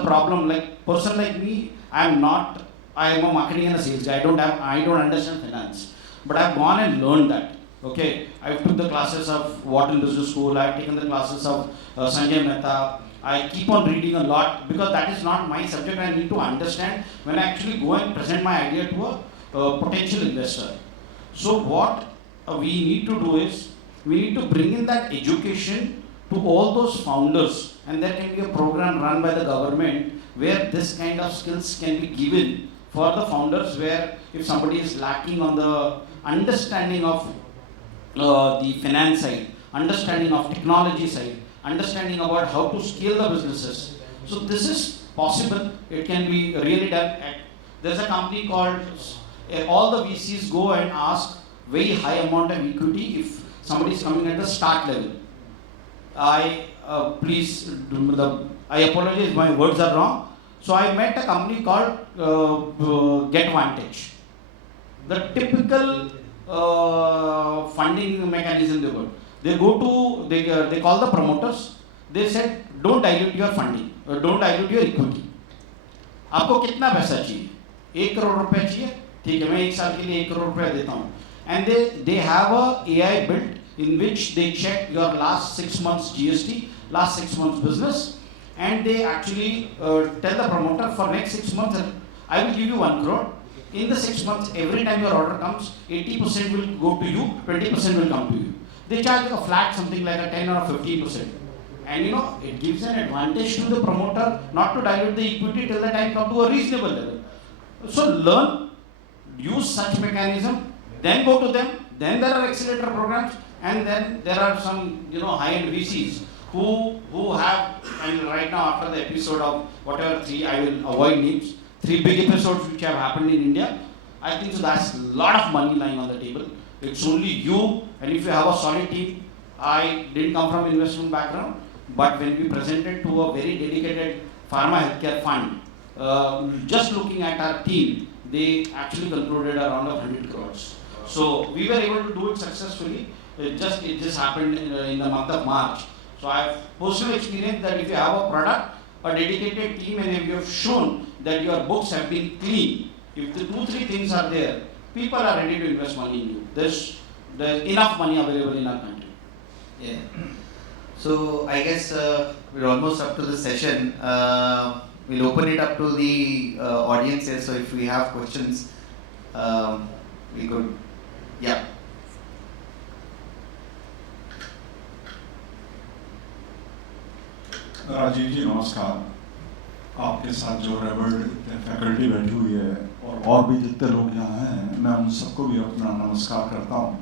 problem. Like person like me, I am a marketing and a sales guy. I don't understand finance, but I've gone and learned that. Okay, I took the classes of Wharton Business School, I've taken the classes of Sanjay Mehta. I keep on reading a lot because that is not my subject. I need to understand when I actually go and present my idea to a potential investor. So what we need to do is we need to bring in that education to all those founders, and there can be a program run by the government where this kind of skills can be given for the founders, where if somebody is lacking on the understanding of the finance side, understanding of technology side, understanding about how to scale the businesses. So this is possible, it can be really done. There's a company called, all the VCs go and ask very high amount of equity if somebody is coming at the start level. I apologize, my words are wrong. So I met a company called GetVantage. The typical funding mechanism they got. They go to, they call the promoters. They said, don't dilute your funding, don't dilute your equity. आपको कितना पैसा चाहिए? 1 करोड़ रुपए चाहिए? ठीक है, मैं 1 साल के लिए 1 करोड़ रुपए देता हूँ. And they have a AI built in which they check your last 6 months GST, last 6 months business, and they actually tell the promoter for next 6 months, I will give you 1 crore. In the 6 months, every time your order comes, 80% will go to you, 20% will come to you. They charge a flat something like a 10 or 15%. And you know, it gives an advantage to the promoter not to dilute the equity till the time come to a reasonable level. So learn, use such mechanism, then go to them, then there are accelerator programs, and then there are some, you know, high-end VCs who have, and right now after the episode of whatever 3, I will avoid names, 3 big episodes which have happened in India, I think so that's a lot of money lying on the table. It's only you, and if you have a solid team, I didn't come from investment background, but when we presented to a very dedicated pharma healthcare fund, just looking at our team, they actually concluded around 100 crores. So we were able to do it successfully. It just happened in the month of March. So I have personal experience that if you have a product, a dedicated team, and if you have shown that your books have been clean, if the 2-3 things are there, people are ready to invest money in you. There's enough money available in our country. Yeah. So I guess we're almost up to the session. We'll open it up to the audience here. So if we have questions, we could, yeah. Rajiv जी नमस्कार. आपके साथ जो reward faculty बैठी हुई है और भी जितने लोग यहाँ हैं, मैं उन सबको भी अपना नमस्कार करता हूँ.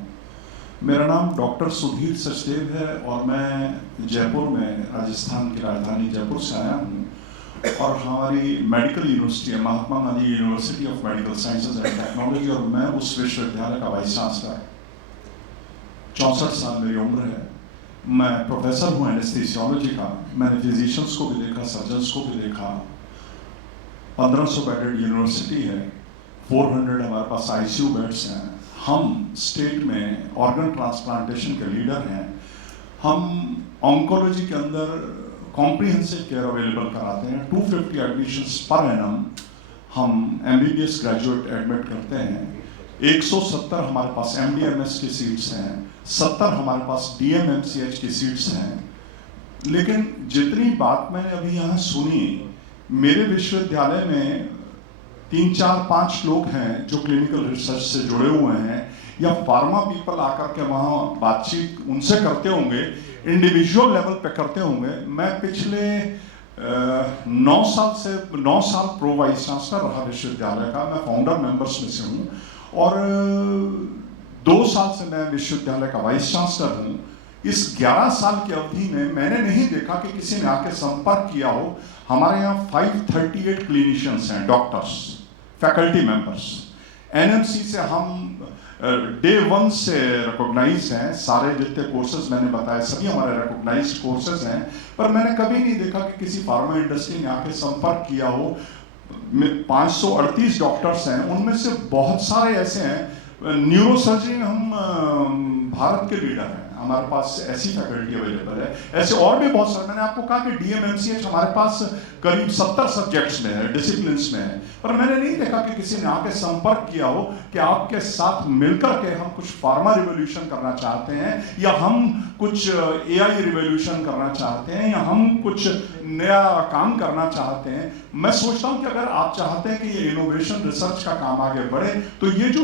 मेरा नाम डॉक्टर सुधीर सचदेव है और मैं जयपुर में, राजस्थान की राजधानी जयपुर से आया हूँ. और हमारी मेडिकल यूनिवर्सिटी है, Mahatma Gandhi university of medical sciences and technology, और मैं उस विश्वविद्यालय का वाइस चांसलर. 64 साल मेरी उम्र है. मैं प्रोफेसर हूँ एनेस्थीसियोलॉजी का. मैंने फिजिशियंस को भी देखा, सर्जन्स को भी देखा. 1500 बेडेड यूनिवर्सिटी है, 400 हमारे पास ICU बेड्स हैं. हम स्टेट में ऑर्गन ट्रांसप्लांटेशन के लीडर हैं. हम ऑन्कोलॉजी के अंदर कॉम्प्रिहेंसिव केयर अवेलेबल कराते हैं. 250 एडमिशंस पर एनम हम MBBS ग्रेजुएट एडमिट करते हैं. 170 हमारे पास MD-MS की सीट्स हैं, 70 हमारे पास DM-MCH की सीट्स हैं. लेकिन जितनी बात मैंने अभी यहाँ सुनी, मेरे विश्वविद्यालय में 3-4-5 लोग हैं जो क्लिनिकल रिसर्च से जुड़े हुए हैं, या फार्मा पीपल आकर के वहाँ बातचीत उनसे करते होंगे, इंडिविजुअल लेवल पे करते होंगे. मैं पिछले 9 साल प्रो वाइस चांसलर रहा विश्वविद्यालय का. मैं फाउंडर मेंबर्स में से हूँ और 2 साल से मैं विश्वविद्यालय का वाइस चांसलर हूँ. इस 11 साल की अवधि में मैंने नहीं देखा कि किसी ने आके संपर्क किया हो. हमारे यहाँ 538 क्लिनिशियंस हैं, डॉक्टर्स, फैकल्टी मेंबर्स. NMC से हम डे 1 से रिकॉग्नाइज हैं. सारे जितने कोर्सेज मैंने बताए सभी हमारे रिकॉग्नाइज्ड कोर्सेज हैं. पर मैंने कभी नहीं देखा कि किसी फार्मा इंडस्ट्री ने आके संपर्क किया हो. 538 डॉक्टर्स हैं, उनमें से बहुत सारे ऐसे हैं. न्यूरोसर्जरी में हम भारत के लीडर हैं, हमारे पास ऐसी फैकल्टी अवेलेबल है. ऐसे और भी बहुत सारे, मैंने आपको कहा कि DM-MCH हमारे पास करीब 70 सब्जेक्ट्स में है, डिसिप्लिन्स में है. पर मैंने नहीं देखा कि किसी ने आके संपर्क किया हो कि आपके साथ मिलकर के हम कुछ फार्मा रिवोल्यूशन करना चाहते हैं, या हम कुछ AI रिवोल्यूशन करना चाहते हैं, या हम कुछ नया काम करना चाहते हैं. मैं सोचता हूँ कि अगर आप चाहते हैं कि ये इनोवेशन रिसर्च का काम आगे बढ़े, तो ये जो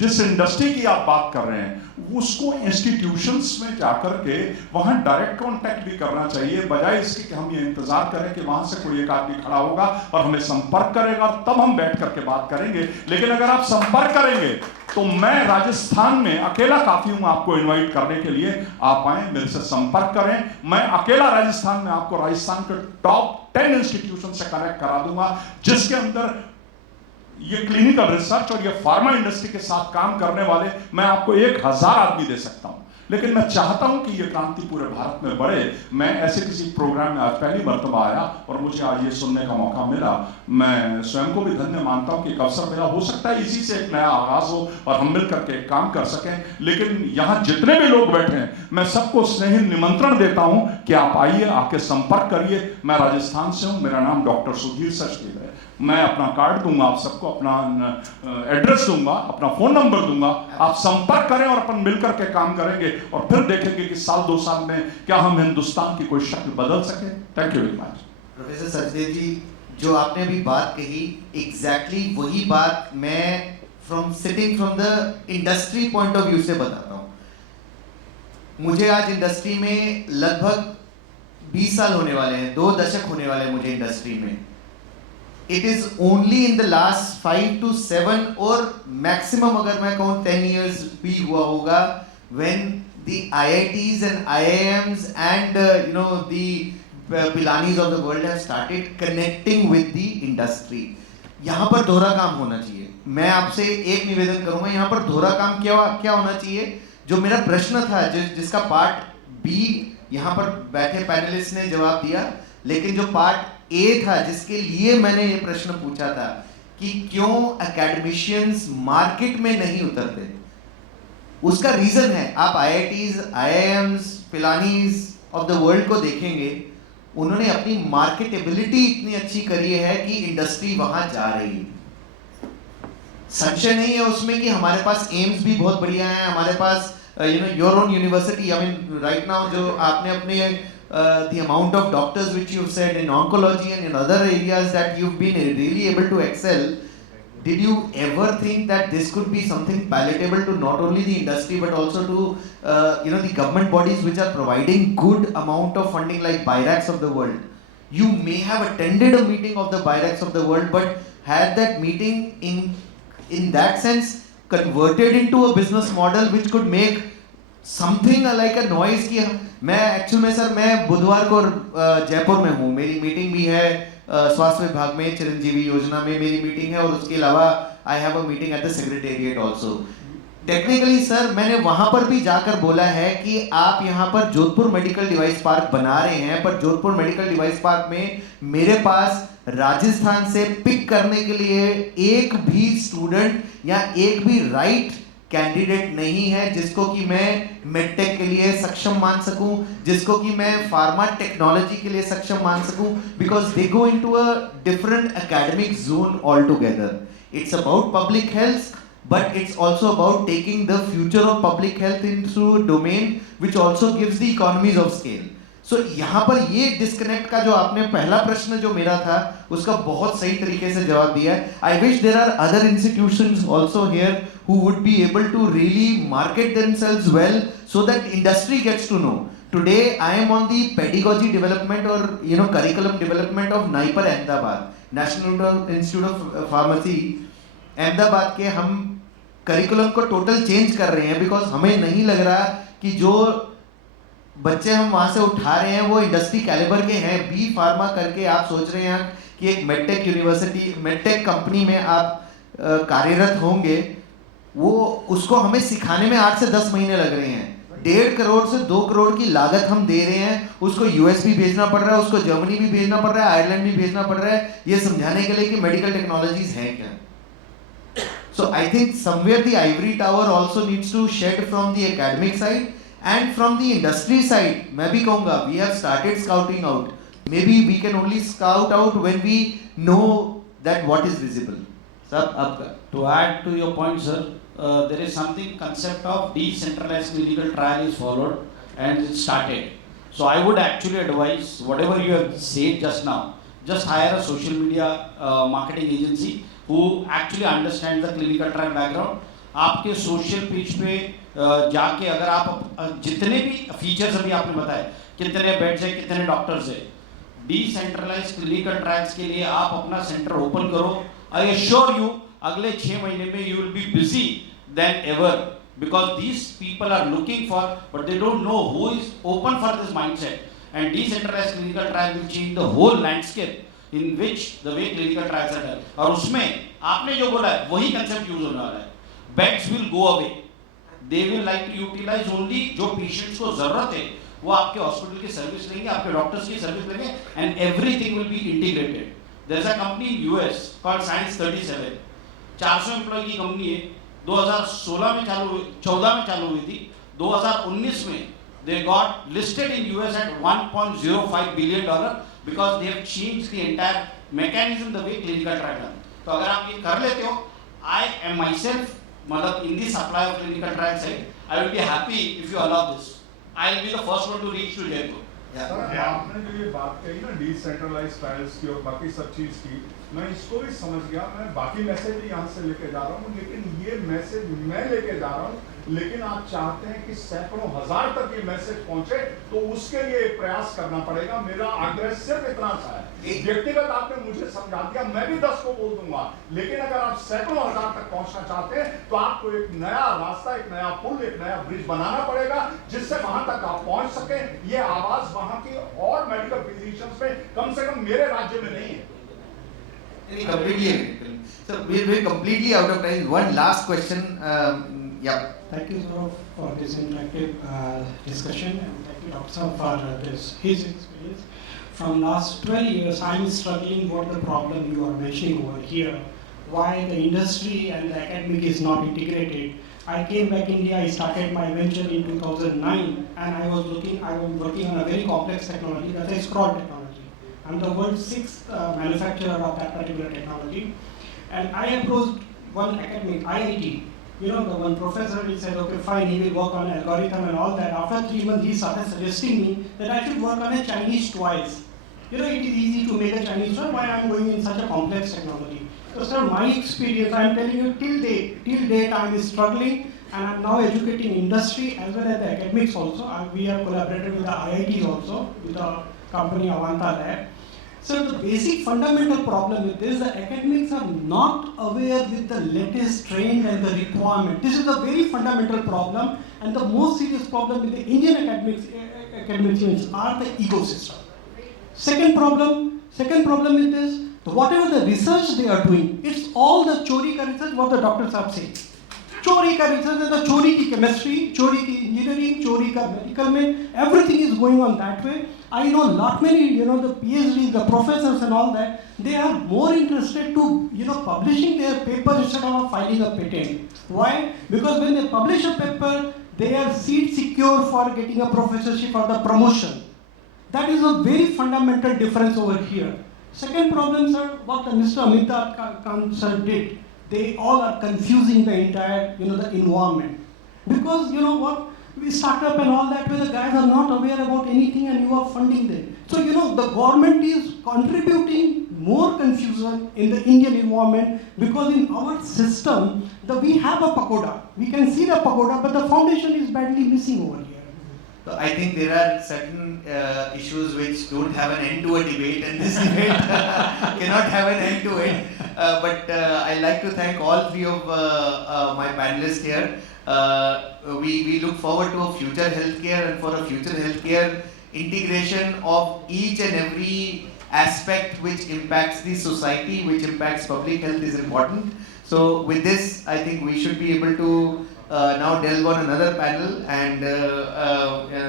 जिस इंडस्ट्री की आप बात कर रहे हैं उसको इंस्टीट्यूशन इंस्टीट्यूशंस में जाकर के वहाँ डायरेक्ट कांटेक्ट भी करना चाहिए, बजाय इसके कि हम ये इंतजार करें कि वहाँ से कोई एक आदमी खड़ा होगा और हमें संपर्क करेगा और तब हम बैठ करके बात करेंगे। लेकिन अगर आप संपर्क करेंगे तो मैं राजस्थान में अकेला काफी हूं आपको इनवाइट करने के लिए। आप आए, मेरे से संपर्क करें, मैं अकेला राजस्थान में आपको राजस्थान के टॉप 10 इंस्टीट्यूशन से कनेक्ट करा दूंगा, जिसके अंदर ये क्लिनिकल रिसर्च और ये फार्मा इंडस्ट्री के साथ काम करने वाले मैं आपको 1000 आदमी दे सकता हूं। लेकिन मैं चाहता हूं कि ये क्रांति पूरे भारत में बढ़े। मैं ऐसे किसी प्रोग्राम में आज पहली मर्तबा आया और मुझे आज ये सुनने का मौका मिला। मैं स्वयं को भी धन्य मानता हूं कि एक अवसर मिला। हो सकता है इसी से एक नया आगाज हो और हम मिल करके काम कर सकें। लेकिन यहाँ जितने भी लोग बैठे हैं, मैं सबको स्नेही निमंत्रण देता हूं कि आप आइए, आके संपर्क करिए। मैं राजस्थान से हूं, मेरा नाम डॉक्टर सुधीर सचदेव है। मैं अपना कार्ड दूंगा आप सबको, अपना एड्रेस दूंगा, अपना फोन नंबर दूंगा। आप संपर्क करें और अपन मिलकर के काम करेंगे और फिर देखेंगे कि साल 2 साल में क्या हम हिंदुस्तान की कोई शक्ल बदल सके। Thank you very much. Professor Sachdev ji, जो आपने अभी बात कही, एग्जैक्टली वही बात मैं sitting from the industry point of view से बताता हूँ। मुझे आज इंडस्ट्री में लगभग 20 साल होने वाले हैं, 2 दशक होने वाले हैं मुझे इंडस्ट्री में। It is only in the last 5 to 7 और maximum अगर मैं कहूँ 10 years भी हुआ होगा when the IITs and IIMs and the Pilanis of the world have started connecting with the industry। यहाँ पर दोहरा काम होना चाहिए। मैं आपसे एक निवेदन करूँगा, यहाँ पर दोहरा काम क्या होना चाहिए। जो मेरा प्रश्न था, जिसका पार्ट बी यहाँ पर बैठे पैनलिस्ट ने जवाब दिया, लेकिन जो पार्ट ए था जिसके लिए मैंने ये प्रश्न पूछा था कि क्यों एकेडमिशियंस मार्केट में नहीं उतरते, उसका रीजन है। आप IITs, IIMs, Pilanis of the world को देखेंगे, उन्होंने अपनी मार्केटेबिलिटी इतनी अच्छी करी है कि इंडस्ट्री वहां जा रही है। संशय नहीं है उसमें कि हमारे पास एम्स भी बहुत बढ़िया है, हमारे पास your own university. I mean right now जो आपने अपने the amount of doctors which you've said in oncology and in other areas that you've been really able to excel, did you ever think that this could be something palatable to not only the industry but also to the government bodies which are providing good amount of funding like BIORx of the world? You may have attended a meeting of the BIORx of the world, but had that meeting in that sense converted into a business model which could make something like a noise. की मैं actual में sir, मैं बुधवार को जयपुर में हूँ, मेरी meeting भी है स्वास्थ्य विभाग में, चिरंजीवी योजना में मेरी मीटिंग है, और उसके अलावा I have a meeting at the secretariat also. Technically sir मैंने वहां पर भी जाकर बोला है कि आप यहाँ पर जोधपुर मेडिकल डिवाइस पार्क बना रहे हैं, पर जोधपुर मेडिकल डिवाइस पार्क में मेरे पास राजस्थान से पिक करने के लिए एक भी स्टूडेंट या एक भी राइट कैंडिडेट नहीं है जिसको कि मैं मेडटेक के लिए सक्षम मान सकूं, जिसको कि मैं फार्मा टेक्नोलॉजी के लिए सक्षम मान सकूं, because they go into a different academic zone all together. It's about public health, but it's also about taking the future of public health into a domain which also gives the economies of scale. So यहाँ पर ये disconnect का जो आपने पहला प्रश्न जो मेरा था उसका बहुत सही तरीके से जवाब दिया है। I wish there are other institutions also here who would be able to really market themselves well so that industry gets to know. Today I am on the pedagogy development or curriculum development of NIPER Ahmedabad, National Institute of Pharmacy Ahmedabad के। हम curriculum को total change कर रहे हैं because हमें नहीं लग रहा कि जो बच्चे हम वहां से उठा रहे हैं वो इंडस्ट्री कैलिबर के हैं। बी फार्मा करके आप सोच रहे हैं कि एक मेडटेक यूनिवर्सिटी, मेडटेक कंपनी में आप कार्यरत होंगे, वो उसको हमें सिखाने में 8 से 10 महीने लग रहे हैं। 1.5 करोड़ से 2 करोड़ की लागत हम दे रहे हैं, उसको यूएस भी भेजना पड़ रहा है, उसको जर्मनी भी भेजना पड़ रहा है, आयरलैंड भी भेजना पड़ रहा है, ये समझाने के लिए कि मेडिकल टेक्नोलॉजीज हैं क्या। So I think somewhere the ivory tower also needs to shed from the academic side and from the industry side. मैं भी कहूँगा we have started scouting out. Maybe we can only scout out when we know that what is visible. Sir, आपका. To add to your point, sir, there is something concept of decentralized clinical trial is followed and it started. So I would actually advise whatever you have said just now, just hire a social media marketing agency who actually understand the clinical trial background. आपके social page पे जाके अगर आप जितने भी features अभी आपने बताए, कितने बेड्स है, कितने डॉक्टर्स है, डिसेंट्रलाइज क्लिनिकल ट्रायल्स के लिए आप अपना सेंटर ओपन करो. आई एश्योर यू अगले 6 महीने में you will be busy then ever, because these people are looking for, but they don't know who is open for this mindset. And decentralized clinical trial will change the whole landscape in which the way clinical trials are done. और उसमें आपने जो बोला है वही concept use होने वाला है. Beds will go away. They will like to utilize only जो patients को जरूरत है वो आपके hospital की सर्विस लेंगे, आपके डॉक्टर्स की सर्विस लेंगे, and everything will be integrated. There is a company in US called Science 37. 400 employ की कंपनी है. 2016 में चालू 14 में चालू हुई थी. 2019 में they got listed in US at $1.05 billion because they have changed the entire mechanism the way clinical trial done. तो अगर आप ये कर लेते हो, I am myself मतलब in the supply of clinical trial side, I will be happy if you allow this. I will be the first one to reach to Jaipur. Sir आपने जो ये बात कही ना डिसेंट्रलाइज ट्रायल्स की और बाकी सब चीज़ की, मैं इसको भी समझ गया. मैं बाकी मैसेज भी यहाँ से लेके जा रहा हूँ, लेकिन ये मैसेज मैं लेके जा रहा हूँ, लेकिन आप चाहते हैं कि सैकड़ों हजार तक ये मैसेज पहुंचे, तो उसके लिए प्रयास करना पड़ेगा. मेरा आग्रह सिर्फ इतना सा है, व्यक्तिगत आपने मुझे समझा दिया, मैं भी 10 को बोल दूंगा, लेकिन अगर आप सैकड़ों हजार तक पहुंचना चाहते हैं तो आपको एक नया रास्ता, एक नया पुल, एक नया ब्रिज बनाना पड़ेगा जिससे वहां तक आप पहुंच सके. ये आवाज वहां की और मेडिकल फिजिशियंस में कम से कम मेरे राज्य में नहीं है. Completely. So we're completely out of time. One last question. Yeah. Thank you, sir, for this interactive discussion, and thank you, Dr. Sir, for his experience. From last 12 years, I'm struggling what the problem you are mentioning over here. Why the industry and the academic is not integrated. I came back India, I started my venture in 2009, and I was working on a very complex technology, that is scroll technology. I'm the world's 6th manufacturer of that particular technology. And I approached one academic, IIT. You know, the one professor, he said, okay, fine, he will work on algorithm and all that. After 3 months, he started suggesting me that I should work on a Chinese toys. You know, it is easy to make a Chinese toy. Why I am going in such a complex technology? So, sir, my experience, I am telling you, till date, I am struggling, and I am now educating industry as well as the academics also. We have collaborated with the IITs also, with the company Avanta Lab. So the basic fundamental problem with this, the academics are not aware with the latest trend and the requirement. This is a very fundamental problem, and the most serious problem with the Indian academicians are the ecosystem. Second problem is this, whatever the research they are doing, it's all the chori ka research, what the doctors are saying. चोरी का research है, तो चोरी की chemistry, चोरी की engineering, चोरी का मेडिकल में, everything is going on that way. I know lot many, the PhDs, the professors and all that, they are more interested to, publishing their paper instead of filing a patent. Why? Because when they publish a paper, they are seat secure for getting a professorship or the promotion. That is a very fundamental difference over here. Second problem, sir, what Mr. Amitabh Kant sir did. They all are confusing the entire, the environment. Because, we start up and all that where the guys are not aware about anything and you are funding them. So, the government is contributing more confusion in the Indian environment because in our system, we have a pagoda. We can see the pagoda, but the foundation is badly missing over here. So I think there are certain issues which don't have an end to a debate, and this debate cannot have an end to it. But I'd like to thank all 3 of my panelists here. We look forward to a future healthcare, and for a future healthcare integration of each and every aspect which impacts the society, which impacts public health is important. So with this, I think we should be able to now delve on another panel, and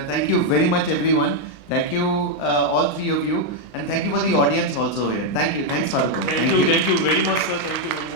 thank you very much everyone. Thank you all 3 of you, and thank you for the audience also here. Thank you. Thanks, Sadiq. Thank you very much, sir. Thank you.